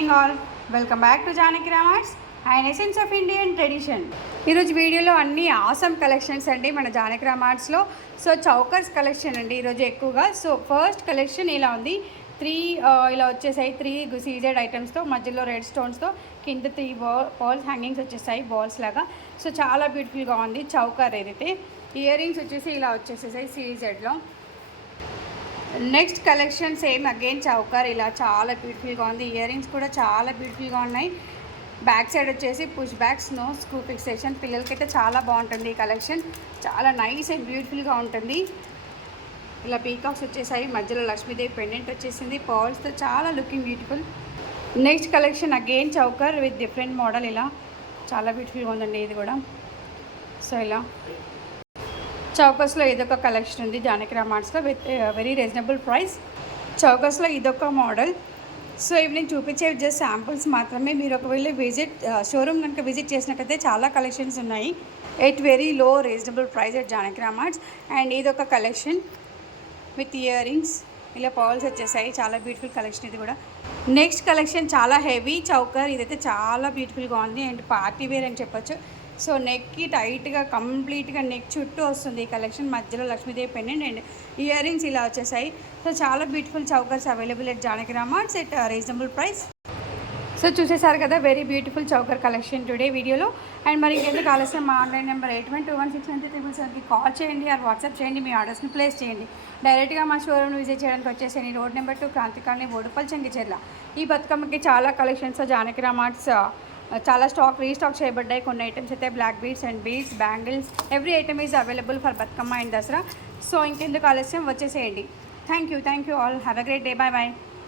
Morning all, welcome back to Janaki Ramarts and essence of Indian tradition. ఈరోజు వీడియోలో అన్ని awesome collections అండి మన జానకి రామార్ట్స్లో. సో చౌకర్స్ కలెక్షన్ అండి ఈరోజు ఎక్కువగా. సో ఫస్ట్ కలెక్షన్ ఇలా ఉంది, ఇలా వచ్చేసాయి 3 సీజెడ్ ఐటమ్స్తో, మధ్యలో రెడ్ స్టోన్స్తో, కింద 3 బాల్స్ హ్యాంగింగ్స్ వచ్చేసాయి బాల్స్ లాగా. సో చాలా బ్యూటిఫుల్గా ఉంది చౌకర్. ఏదైతే ఇయర్ రింగ్స్ వచ్చేసి ఇలా వచ్చేసేసాయి సీజెడ్లో. Next collection same again choker, ఇలా చాలా బ్యూటిఫుల్గా ఉంది. ఇయర్ రింగ్స్ కూడా చాలా బ్యూటిఫుల్గా ఉన్నాయి. బ్యాక్ సైడ్ వచ్చేసి push back snow screw fixation. పిల్లలకైతే చాలా బాగుంటుంది ఈ కలెక్షన్, చాలా నైస్ అండ్ బ్యూటిఫుల్గా ఉంటుంది. ఇలా పీకాక్స్ వచ్చేసాయి, మధ్యలో లక్ష్మీదేవి పెండెంట్ వచ్చేసింది పర్ల్స్తో, చాలా looking beautiful. Next collection again choker with different model, ఇలా చాలా బ్యూటిఫుల్గా ఉందండి ఇది కూడా. సో ఇలా చౌకస్లో ఇదొక కలెక్షన్ ఉంది జానకి రామార్ట్స్లో విత్ వెరీ రీజనబుల్ ప్రైస్. చౌకస్లో ఇదొక మోడల్. సో ఇవి నేను చూపించేవి జస్ట్ శాంపుల్స్ మాత్రమే. మీరు ఒకవేళ షోరూమ్ కనుక విజిట్ చేసినట్టయితే చాలా కలెక్షన్స్ ఉన్నాయి at very low reasonable price at Janaki Ramarts. And ఇదొక కలెక్షన్ విత్ ఇయర్ రింగ్స్, ఇలా పర్ల్స్ వచ్చేసాయి, చాలా బ్యూటిఫుల్ కలెక్షన్ ఇది కూడా. నెక్స్ట్ కలెక్షన్ చాలా హెవీ చౌకర్, ఇదైతే చాలా బ్యూటిఫుల్గా ఉంది అండ్ పార్టీ వేర్ అని చెప్పొచ్చు. సో నెక్కి టైట్గా కంప్లీట్గా నెక్ చుట్టూ వస్తుంది ఈ కలెక్షన్, మధ్యలో Lakshmidevi pendant and earrings ఇలా వచ్చేసాయి. సో చాలా beautiful chokers available at Janaki Ramarts at reasonable price. So చూసేసారు కదా very beautiful choker collection today వీడియోలో. అండ్ మరి ఇంకెందుకు ఆలస్యం, మా ఆన్లైన్ నెంబర్ 8121693777కి కాల్ చేయండి ఆర్ వాట్సాప్ చేయండి, మీ ఆర్డర్స్ని ప్లేస్ చేయండి. డైరెక్ట్గా మా షోరూమ్ విజిట్ చేయడానికి వచ్చేసేయండి. Road number 2 Kranti colony, Boduppal, Chengicherla. ఈ బతుకమ్మకి చాలా కలెక్షన్స్ జానకి రామార్ట్స్ చాలా రీస్టాక్ చేయబడ్డాయి. కొన్ని ఐటమ్స్ అయితే black beads and beads, bangles, every item is available for Bathukamma and Dasara. So ఇంకెందుకు ఆలస్యం, వచ్చేసేయండి. Thank you all, have a great day, bye bye.